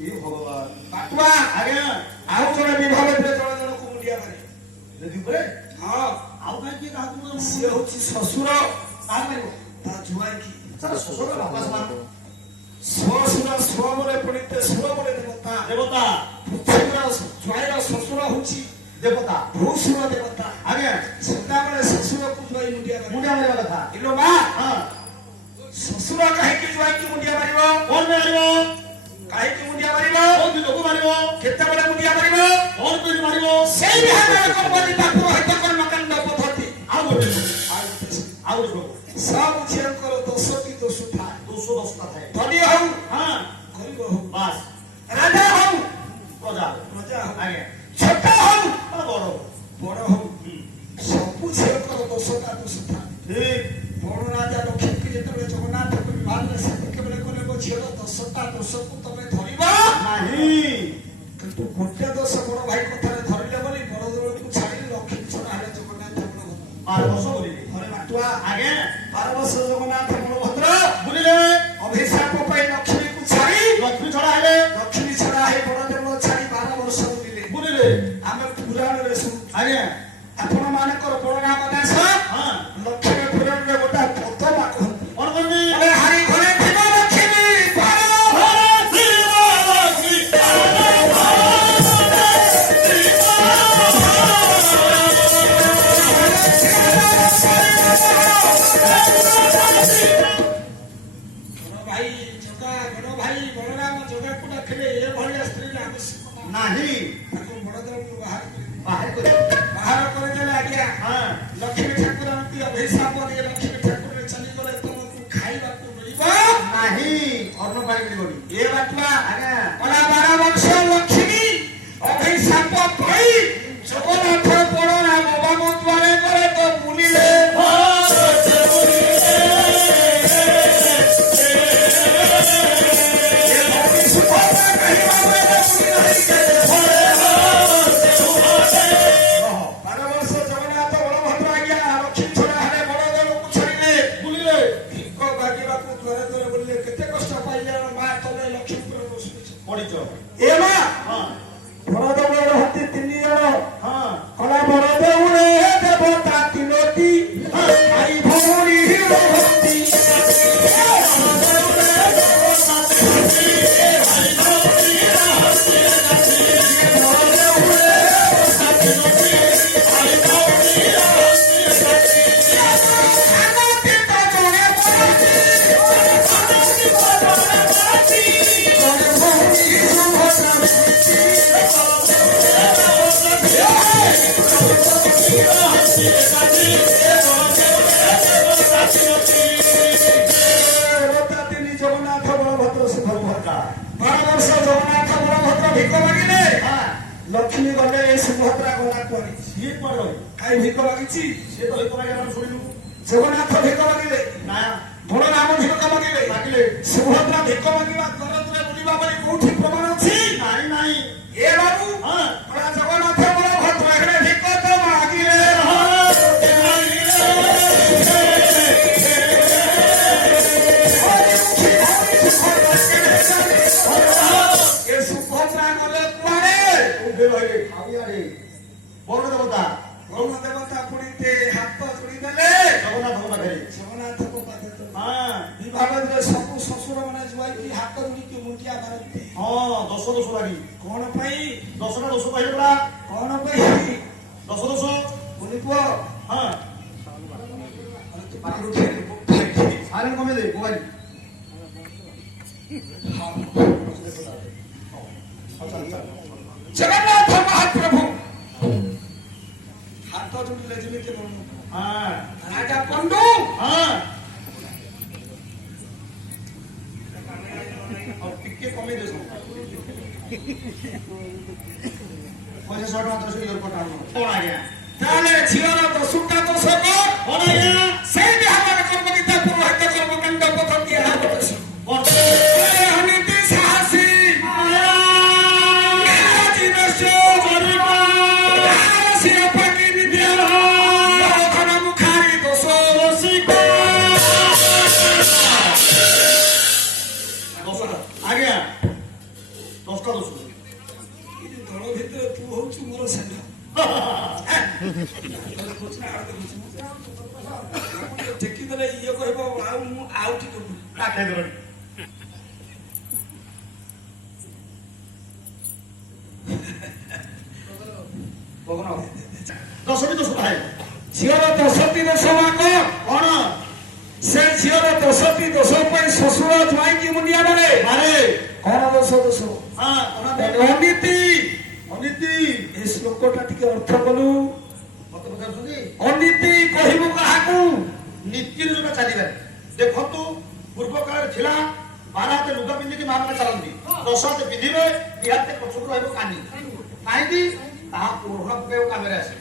ଏ ଭଗବାନ ବାଟୁଆ ଆଜ୍ଞା ଆଉ ଜଣେ ବିବାହ ଭିତରେ ଜଣେ ଜଣକୁ ମୁଣ୍ଡିଆ ମାରେ ଯଦି ଉପରେ ହଁ ଆଉ କାହିଁକି କାହାକୁ ସିଏ ହଉଛି ଶ୍ୱଶୁର କାହା ମାରିବ ତା ଜୁଆଇକି ସାର୍ ଶ୍ୱଶୁର ବାପା ସମାନ ଶ୍ୱଶୁର ସ୍ୱମରେ ପଡିତେ ସ୍ୱମରେ ଦେବତା ଦେବତା ପୃଥିବୀର ଜୁଆଇର ଶ୍ୱଶୁର ହଉଛି ଦେବତା ଭୂଷୁର ଦେବତା ଆଜ୍ଞା ସେତେବେଳେ ଶ୍ୱଶୁରକୁ ଜୁଆଇ ମୁଣ୍ଡିଆ ମାରେ ମୁଣ୍ଡିଆ ମାରିବା କଥା ଇଲୋ ମା ହଁ ଶ୍ୱଶୁର କାହିଁକି ଜୁଆଇକି ମୁଣ୍ଡିଆ ମାରିବ କଣ ମାରିବ କାହିଁକି ମୁଣ୍ଡିଆ ମାରିବ କୋଉଠି ଲୋକ ମାରିବ କେତେବେଳେ ମୁଣ୍ଡିଆ ମାରିବ କଣ ପାଇଁ ମାରିବ ସେଇ ଭାବରେ କର୍ମନିତା ପୁରୋହିତ କର୍ମକାଣ୍ଡ ପଦ୍ଧତି ଆଉ ଗୋଟେ ଆଉ ଆଉ ଗୋଟେ ସବୁ ଝିଅଙ୍କର ଦୋଷ କି ଦୋଷ ଥାଏ ଦୋଷ ଦଶଟା ଥାଏ ଧନୀ ହଉ ହଁ ଗରିବ ହଉ ବାସ୍ ରାଜା ହଉ ପ୍ରଜା ପ୍ରଜା ହଉ ଆଜ୍ଞା ଛୋଟ ହଉ ବଡ ବଡ ହଉ ସବୁ ଝିଅଙ୍କର ଦୋଷଟା ଦୋଷ ଥାଏ ଠିକ ବଡ ରାଜା ଲକ୍ଷ୍ମୀକି ଯେତେବେଳେ ଜଗନ୍ନାଥଙ୍କ ବିବାହରେ ସେ କେତେବେଳେ କଲେ ମୋ ଝିଅର ଦୋଷଟା ଦୋଷକୁ ତମେ ଧରିବ ନାହିଁ କିନ୍ତୁ ଗୋଟେ ଦୋଷ ବଡ ଭାଇ କଥାରେ ଧରିଲେ ବୋଲି ବଡ ଦଳକୁ ଛାଡି ଲକ୍ଷ୍ମୀ ଛଡା ହେଲେ ଜଗନ୍ନାଥ ବଳଭଦ୍ର 12 ବର୍ଷ ବୁଲିଲେ ଘରେ ମାଟୁଆ ଆଜ୍ଞା 12 ବର୍ଷ ଜଗନ୍ନାଥ ବଳଭଦ୍ର ବୁଲିଲେ ଅଭିଶାପ ପାଇଁ ଲକ୍ଷ୍ମୀକୁ ଛାଡି ଲକ୍ଷ୍ମୀ ଛଡା ହେଲେ ଲକ୍ଷ୍ମୀ ଛଡା ହେଇ ବଡଦେବ ଛାଡି 12 ବର୍ଷ ବୁଲିଲେ ଆମେ ପୁରାଣରେ ଶୁଣୁ ଆଜ୍ଞା ଆପଣ ମାନଙ୍କର ବଡ ନାମ ଦାସ ହଁ ଲକ୍ଷ୍ମୀ ପୁରାଣରେ ଗୋଟେ ପଦମା କହନ୍ତି କଣ କରନ୍ତି ମାନେ ହାରି ଘରେ ଥିବ ଲକ୍ଷ୍ମୀ ପାର ଭାଇ ଜଗା ବଡ ଭାଇ ବଳରାମ ଜଗାକୁ ଡାକିଲେ ଏଭଳିଆ ସ୍ତ୍ରୀର ଆବଶ୍ୟକ ନାହିଁ ତାକୁ ବଡଦେବଙ୍କୁ ବାହାର କରି ବାହାର କରିଦେଲେ ଆଜ୍ଞା ହଁ ଲକ୍ଷ୍ମୀ ଠାକୁରଙ୍କୁ ଅଭିଶାପ দিয়ে ଲକ୍ଷ୍ମୀ ଠାକୁର ଚାଲିଗଲେ ତମକୁ ଖାଇବାକୁ ମିଳିବ ନାହିଁ ଅନ୍ନ ପାଣି ମିଳିବନି ଏ ବାଟୁଆ ଆଜ୍ଞା କଲା 12 ବର୍ଷ ଲକ୍ଷ୍ମୀ ଅଭିଶାପ ପାଇ ଜଗନ୍ନାଥ ବଳରାମ ବାମ ଦ୍ୱାରେ ପରେ ତ ବୁଲିଲେ ପଡିଛ ଏ ମା ହଁ ବଳଦେବ ହନ୍ତି 3 ଜଣ ହଁ କଲା ବଳଦେଉରେ ଦେବତା 3ଟି ଭାଇ ଭଉଣୀ ହନ୍ତି ଜଗନ୍ନାଥ ବଳଭଦ୍ର ସୁଭଦ୍ରା 12 ବର୍ଷ ଜଗନ୍ନାଥ ବଳଭଦ୍ର ଭିକ ମାଗିଲେ ଲକ୍ଷ୍ମୀ ଗଲେ ସୁଭଦ୍ରା ଗଲା କୁଆଡେ ସିଏ କୁଆଡେ କାଇଁ ଭିକ ମାଗିଛି ସିଏ ତ ଏକ ମାଗିଲା ଶୁଣିଲୁ ଜଗନ୍ନାଥ ଭିକ ମାଗିଲେ ନା ବଳରାମ ଭିକ ମାଗିଲେ ମାଗିଲେ ସୁଭଦ୍ରା ଭିକ ମାଗିବା ଦୂରେ ଦୂରେ ବୁଲିବା ବୋଲି କୋଉଠି ପ୍ରମାଣ ଅଛି ନାହିଁ ନାହିଁ ଏ ବାବୁ ହଁ ଜଗନ୍ନାଥ ବଳଭଦ୍ର ଏখানে ଭିକ ତ ମାଗିଲେ ଏ ସୁଭଦ୍ରା ଗଲେ କୁଆଡେ କୋଉଠି ରହିଲେ ଖାଇଆରେ ବଡ ଦେବତା ବରୁଣ ଦେବତା ପୁଣିତେ ହାତ ଯୋଡ଼ି ଦେଲେ ଜଗନ୍ନାଥଙ୍କ ପାଖରେ ଜଗନ୍ନାଥଙ୍କ ପାଖରେ ହଁ ବିଭାଗରେ ସବୁ ଶ୍ୱଶୁର ମାନେ ଜୁଆଇକି ହାତ ଯୋଡ଼ିକି ମୁଣ୍ଡିଆ ମାରନ୍ତି ହଁ ଦଶ ଦୋଷ ଲାଗି କଣ ପାଇଁ 10ଟା ଦୋଷ କହିଲେ ପରା କଣ ପାଇଁ 10 ଦୋଷ ପୁଣି ପୁଅ ହଁ ପାଖରୁ ଉଠେଇ ସାଇଲେଣ୍ଟ କମେଇ ଦେ ମୋବାଇଲ ଜଗନ୍ନାଥ ମହାପ୍ରଭୁ ହାତ ଯୋଡ଼ିଲେ ଯେମିତି ହଁ ରାଜା ପଣ୍ଡୁ ହଁ ଆଉ ଟିକେ କମେଇ ଦେ ପଇସା 100 ଟଙ୍କା ଦଶ ଇୟର କଟା କଣ ଆଜ୍ଞା ତାହେଲେ ଝିଅର ଦୋଷଟା ଦୋଷ କଣ ଆଜ୍ଞା ସେଇ ବିହାରରେ କର୍ମକିତା ପୁରୋହିତ କର୍ମକାଣ୍ଡ ପଦ୍ଧତି ଏହା ଗୋଟେ ହନିତି ସାହସୀ ଆଜ୍ଞା 10টা ଦୋଷ ଦଳ ଭିତରେ ତୁ ହଉଛୁ ମୋର ସାଙ୍ଗ ଟେକି ଦେଲେ ଇଏ କହିବ ଆଉ ମୁଁ ଆଉ ଟିକେ କାଠେଇ ଦେଲଣି ପବନ 10ଟି ଦୋଷ ଥାଏ ଝିଅର 10ଟି ଦୋଷ ମାଗ କଣ ସେ ଝିଅର 10ଟି ଦୋଷ ପାଇଁ ଶ୍ୱଶୁର ଜ୍ୱାଇଁକି ମୁଣ୍ଡିଆ ମାରେ ମାରେ କଣ ଦୋଷ ଦୋଷ ହଁ କଣ ଅନୀତି ଅନୀତି ଏ ଶ୍ଲୋକଟା ଟିକେ ଅର୍ଥ କଲୁ ମତେ ପଚାରୁଛନ୍ତି ଅନୀତି କହିବୁ କାହାକୁ ନୀତିରେ ଯୋଉଟା ଚାଲିବାରେ ଦେଖନ୍ତୁ ପୂର୍ବ କାଳରେ ଥିଲା 12 ହାତ ଲୁଗା ପିନ୍ଧିକି ମା ମାନେ ଚାଲନ୍ତି 10 ହାତ ପିନ୍ଧିବେ 2 ହାତ ପଛକୁ ରହିବ କାନି କାହିଁକି ତାହା ପୁରୁଣା ପକେଇବ କାମରେ ଆସେ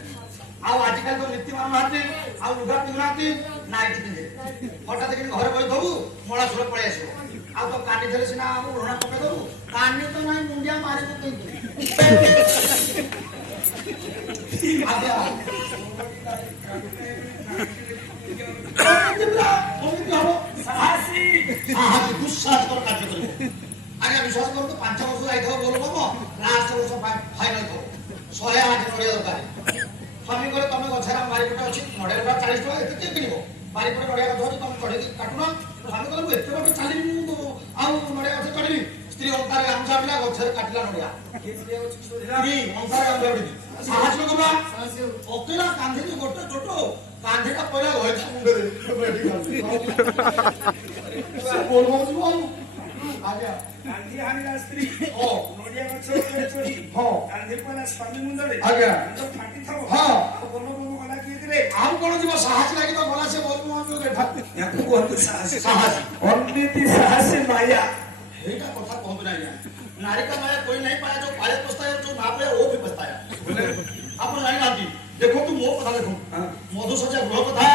ଆଉ ଆଜିକାଲି ତ ନୀତି ମାନୁନାହାନ୍ତି ଆଉ ଲୁଗା ପିନ୍ଧୁନାହାନ୍ତି ନାଇଟି ପିନ୍ଧେ ହଠାତ୍ କିଣି ଘରେ ବସିଦବୁ ମଳା ସୁର ପଳେଇ ଆସିବ ଆଉ ତ କାନି ଧରେ ସିନା ଆଉ ପୁରୁଣା ପକେଇ ଦବୁ କାନି ତ ନାହିଁ ମୁଣ୍ଡିଆ ମାରିବୁ କେମିତି ଆଜ୍ଞା କେମିତି ହବ ସାହସୀ ସାହାଯ୍ୟ ଦୁଃସାହସକର କାର୍ଯ୍ୟ କରିବ ଆଜ୍ଞା ବିଶ୍ୱାସ କରନ୍ତୁ 5 ବର୍ଷ ଯାଇଥିବ ବୋଲ ବାବ ଲାଷ୍ଟ ବର୍ଷ ଫାଇନାଲ ଥିବ 108 ନଡ଼ିଆ ଦରକାର ସ୍ୱାମୀ କହିଲେ ତମେ ଗଛରେ ବାରିପଟେ ଅଛି ନଡ଼ିଆ ଗୁଡ଼ା 40 ଟଙ୍କା ଏତେ କିଏ କିଣିବ ବାରିପଟେ ନଡ଼ିଆ ଗଛ ଅଛି ତମେ ଚଢ଼େଇକି କାଟୁନ ସ୍ୱାମୀ କହିଲେ ମୁଁ ଏତେ ବାଟ ଚାଲିବି ମୁଁ ଆଉ ନଡ଼ିଆ ଗଛ ଚଢ଼ିବି ସ୍ତ୍ରୀ ଅନ୍ତାରେ ଗାମୁଛା ପିଲା ଗଛରେ କାଟିଲା ନଡ଼ିଆ ସ୍ତ୍ରୀ ଅନ୍ତାରେ ଗାମୁଛା ପିଟି ସାହାଯ୍ୟ କରିବା ପକେଇଲା କାନ୍ଧିକି ଗୋଟେ ଛୋଟ କାନ୍ଧିଟା ପଇଲା ଘଇତା ମୁଣ୍ଡରେ ବୋଲ ବାବୁ ଯିବ ଆଉ ଆଜ୍ଞା ଗାନ୍ଧୀ ହାଣିଲା ସ୍ତ୍ରୀ ହଁ ନଡ଼ିଆ ଗଛ ଉପରେ ଚଢି ହଁ ଗାନ୍ଧୀ କହିଲା ସ୍ୱାମୀ ମୁଣ୍ଡରେ ଆଜ୍ଞା ଫାଟି ଥବ ହଁ ଆଉ ବୋଲ ବୋଲ ଗଲା କିଏ ଥିଲେ ଆଉ କଣ ଯିବ ସାହସ ଲାଗି ତ ଗଲା ସେ ବୋଲ ବାବୁ ୟାକୁ କୁହନ୍ତୁ ସାହସୀ ସାହସୀ ଅନୀତି ସାହସୀ ମାୟା ଏଇଟା କଥା କହନ୍ତୁ ନା ଆଜ୍ଞା नारी का माया कोई नहीं पाया जो पाया पछताया जो ना पाया वो भी पछताया ଆପଣ ଜାଣିନାହାନ୍ତି ଦେଖନ୍ତୁ ମୋ କଥା ଦେଖନ୍ତୁ ମଧୁସଜା ଗୃହ କଥା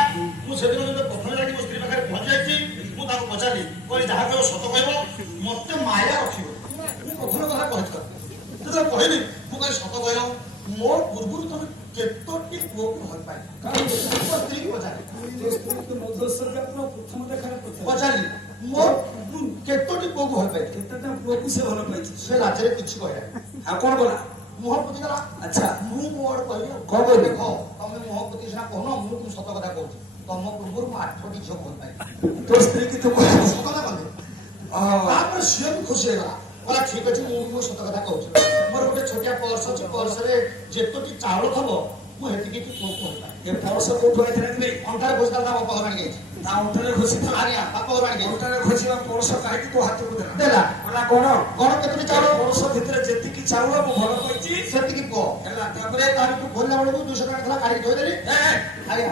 ମୁଁ ସେଦିନ ଯେତେବେଳେ ପ୍ରଥମେ ଯାଇକି ମୋ ସ୍ତ୍ରୀ ପାଖରେ ପହଞ୍ଚି ଯାଇଛି ମୁଁ ତାକୁ ପଚାରିଲି କହିଲି ଯାହା କହିବ ସତ କହିବ ମତେ ମାୟା ରଖିବ ମୁଁ ପ୍ରଥମେ କଥା କହିଥିଲି ଯେତେବେଳେ କହିଲି ମୁଁ କହିଲି ସତ କହିଲ ମୋ ପୂର୍ବରୁ ତମେ କେତୋଟି ପୁଅକୁ ଭଲ ପାଇ ମୋ ସ୍ତ୍ରୀକି ପଚାରିଲି ପ୍ରଥମ ଦେଖାରେ ପଚାରିଲି ମୋ କେତୋଟି ପୁଅକୁ ଭଲ ପାଇ କେତେଟା ପୁଅକୁ ସେ ଭଲ ପାଇଛି ସେ ରାଜ୍ୟରେ କିଛି କହିଲା ଆଉ କଣ କଲା ମୁହଁ ପୋତିଦେଲା ଆଚ୍ଛା ମୁଁ ମୋ ଆଡେ କହିଲି କଣ କହିଲି? ଦେଖ ତମେ ମୁହଁ ପୋତି ସିନା କହୁନ ମୁଁ ତୁମ ସତ କଥା କହୁଛି ତମ ପୂର୍ବରୁ ମୁଁ 8ଟି ଝିଅ ଭଲ ପାଇ ତୋ ସ୍ତ୍ରୀ କି ତୁ କହିବୁ ସତ କଥା କହିଲି ତାପରେ ସିଏ ବି ଖୁସି ହେଇଗଲା କହିଲା ଠିକ ଅଛି ମୁଁ ମୋ ସତ କଥା କହୁଛି ମୋର ଗୋଟେ ଛୋଟିଆ ପର୍ସ ଅଛି ପର୍ସରେ ଯେତୋଟି ଚାଉଳ ଥବ ମୁଁ ହେତିକି ପୁଅକୁ ଭଲ ପାଏ ଏ ପରସ କୋଉଠୁ ଆଇଥିଲା କି ଅଣ୍ଟାରେ ଖୋସିଲା ତା ବାପା ଘର ଆଣିକି ଯାଇଛି ତା ଅଣ୍ଟାରେ ଖୋସିଥିଲା ଆଜ୍ଞା ବାପା ଘର ଆଣିକି ଯାଇଛି ଅଣ୍ଟାରେ ଖୋସିବା ପରସ କାହିଁକି ତୋ ହାତକୁ ଦେଲା ଦେଲା କହିଲା କଣ କଣ କେତୋଟି ଚାଉଳ ପରସ ଭିତରେ ଯେତିକି ଚାଉଳ ମୁଁ ଭଲ ପାଇଛି ସେତିକି ପୁଅ ହେଲା ତାପରେ ତା ଭିତରୁ ଖୋଲିଲା ବେଳକୁ 200 ଟଙ୍କା ଥିଲା କାଢିକି ଧୋଇଦେଲି ଆଜ୍ଞା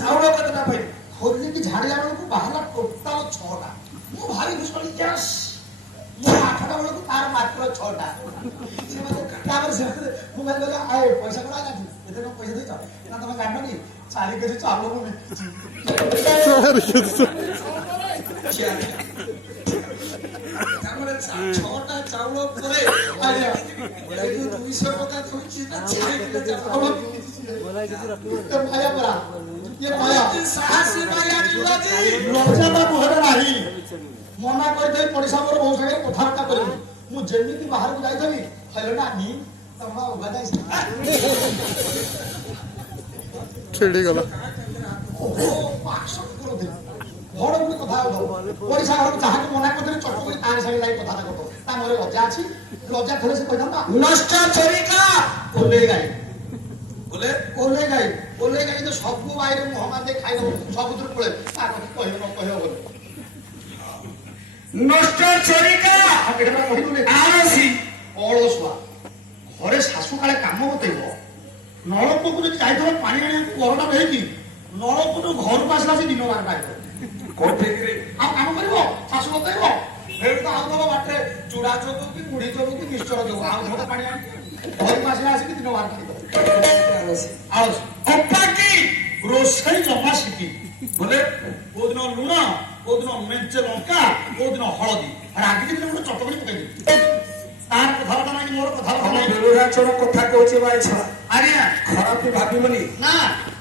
ଚାଉଳ କେତେଟା ପାଇଲି ଖୋଲିକି ଝାଡ଼ିଲା ବେଳକୁ ବାହାରିଲା ଟୋଟାଲ 6ଟା ମୁଁ ଭାରି ଖୁସି କଲି ୟେସ୍ ମୁଁ 8ଟା ବେଳକୁ ତାର ମାତ୍ର 6ଟା ତାପରେ ସେ ମୁଁ କହିଲି ଆଏ ପଇସା କଣ ଆଜ୍ଞା ଏତେ କଣ ପଇସା ଦେଇଛ ନା ତମେ ଜାଣିନି 4 କେଜି ଚାଉଳ ମୁଁ ବିକିଛି ତାପରେ 6ଟା ଚାଉଳ ପରେ ଆଜ୍ଞା ଏଇ ଯୋଉ 200 ଟଙ୍କା ଥୋଇଛି ନା 4 କିଲୋ ଚାଉଳ ଏ ମାୟା ପରା ଇଏ ମାୟା ସାହସୀ ମାୟା ଯୁବତୀ ଲଜ୍ଜା ତା ମୁହଁରେ ନାହିଁ ମନା କରିଦେଇ ପଡ଼ିଶା ମୋର ବୋଉ ସାଙ୍ଗରେ କଥାବାର୍ତ୍ତା କରିବି ମୁଁ ଯେମିତି ବାହାରକୁ ଯାଇଥିଲି ହେଲେ ନା ନି ତମା ଉଭା ଯାଇସି ଛିଡ଼ିଗଲା ଓହୋ ପାକ୍ସ କରୁଥିଲି ବଡ଼ ଗୋଟେ କଥା ହବ ପଡ଼ିଶା ଘରକୁ ଯାହାକୁ ମନା କରିଦେଲି ଚଟ କରି ଆଣି ସାଙ୍ଗେ ଯାଇ କଥାଟା କରିବ ତା ମୋର ଲଜ୍ଜା ଅଛି ଲଜ୍ଜା ଥରେ ସେ କହିଥାନ୍ତା ନଷ୍ଟ ଚରିକା ଓଲେଇ ଗାଈ ବୋଲେ ଓଲେଇ ଗାଈ ତ ସବୁ ବାଇରେ ମୁହଁ ମାରି ଦେଇ ଖାଇଦବ ସବୁଥିରୁ ପଳେଇ ତା କଥା କହିବ ନ କହିବ ବୋଲି ନଷ୍ଟ ଚରିକା ଆଉ କେତେ କହିବୁନି ଆଳସୀ ଅଳସୁଆ ଘରେ ଶାଶୁ କାଳେ କାମ ବତେଇବ ନଳକୂପକୁ ଯଦି ଯାଇଥିବ ପାଣି ଆଣିବାକୁ ଗରମ ହେଇକି ନଳକୂପରୁ ଘରକୁ ଆସିଲା ସେ ଦିନ ବାର ପାଇବ କୋଠେଇକିରେ ଆଉ କାମ କରିବ ଶାଶୁ ବତେଇବ ଏଇଠି ତ ଆଉ ଦବ ବାଟରେ ଚୁଡ଼ା ଚୋବୁ କି ମୁଢି ଚୋବୁ କି ମିକ୍ସଚର ଚୋବୁ ଆଉ ଧର ପାଣି ଆଣିକି ଘରକୁ ଆସିଲା ଆସିକି ଦିନ ବାର ପାଇବ ଆଳସୀ ଆଳସୁ ଅପାକି ରୋଷେଇ ଜମା ଶିଖି ବୋଲେ କୋଉଦିନ ଲୁଣ କୋଉଦିନ ମେଞ୍ଚେ ଲଙ୍କା କୋଉଦିନ ହଳଦୀ ରାଗିକି ଦିନ ଗୋଟେ ଚଟକଣି ପକେଇଦେବି ତାର କଥାବାର୍ତ୍ତା ନାହିଁ ମୋର କଥାବାର୍ତ୍ତା ନାହିଁ ବେଲୁରାଚଳ କଥା କହୁଛି ଭାଇ ଛଡ଼ା ଆଜ୍ଞା ଖରାପ ଭାବିବନି ନା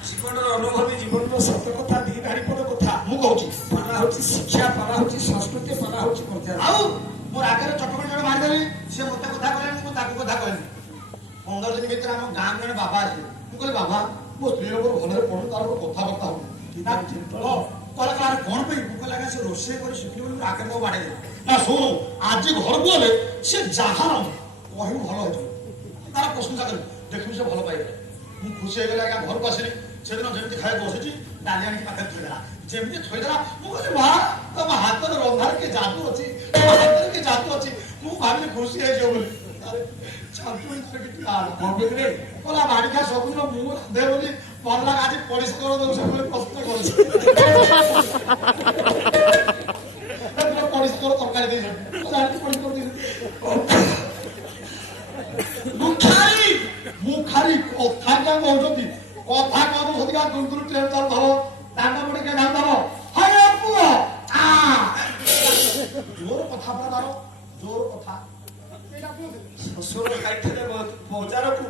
ଜୀବନର ଅନୁଭବୀ ଜୀବନର ସତ୍ୟ କଥା ଦି ଧାଡ଼ି ପଦ କଥା ମୁଁ କହୁଛି ପାଲା ହଉଛି ଶିକ୍ଷା ପାଲା ହଉଛି ସଂସ୍କୃତି ପାଲା ହଉଛି ମର୍ଯ୍ୟାଦା ଆଉ ମୋ ରାଗରେ ଚଟକଣି ଜଣେ ମାରିଦେଲି ସେ ମତେ କଥା କହିଲି 15 ଦିନ ଭିତରେ ଆମ ଗାଁ ଜଣେ ବାବା ଆସିଲେ ମୁଁ କହିଲି ବାବା ମୋ ସ୍ତ୍ରୀ ଲୋକର ଭଲରେ ପଡୁ ତାର କଥାବାର୍ତ୍ତା ହଉନି କହିଲା କାହାର କଣ ପାଇଁ ମୁଁ କହିଲା ଆଜ୍ଞା ସେ ରୋଷେଇ କରି ଶିଖିଲି ବୋଲି ଆଗରେ ତାକୁ ବାଡେଇ ଦେଲି ନା ଶୁଣୁ ଆଜି ଘରକୁ ଗଲେ ସେ ଯାହା କହିବୁ ଭଲ ହେଇଯିବ ତାର ପ୍ରଶଂସା କରିବି ଦେଖିବି ସେ ଭଲ ପାଇବେ ମୁଁ ଖୁସି ହେଇଗଲି ଆଜ୍ଞା ଘରକୁ ଆସିଲି ସେଦିନ ଯେମିତି ଖାଇବାକୁ ବସିଛି ଡାଲି ଆଣିକି ପାଖରେ ଥୋଇଦେଲା ଯେମିତି ଥୋଇଦେଲା ମୁଁ କହିଲି ମା ତମ ହାତରେ ରନ୍ଧାରେ କି ଯାଦୁ ଅଛି ତମ ହାତରେ କି ଯାଦୁ ଅଛି ମୁଁ ଭାବିଲି ଖୁସି ହେଇଯିବ ବୋଲି କହିଲା ବାଡ଼ିକା ସବୁଦିନ ମୁଁ ରାନ୍ଧେ ବୋଲି ଭଲ ଲାଗେ ଆଜି ପରିଷ୍କାର ଦଉଛି ବୋଲି ପ୍ରଶ୍ନ କରୁଛି ପରିଷ୍କାର ତରକାରୀ ଦେଇଛନ୍ତି ପରିଷ୍କାର ମୁଁ ଖାଲି କଥା କାଁ କହୁଛନ୍ତି କଥା କହୁଛନ୍ତି କା ଦୁରୁ ଟ୍ରେନ ଚାଲୁଥିବ ଦାଣ୍ଡ ପଟେ କେ ଯାଉଥିବ ହେ ପୁଅ ଜୋର କଥା ପରା ତାର ଜୋର କଥା ଶ୍ୱଶୁର ଯାଇଥିଲେ ବଜାରକୁ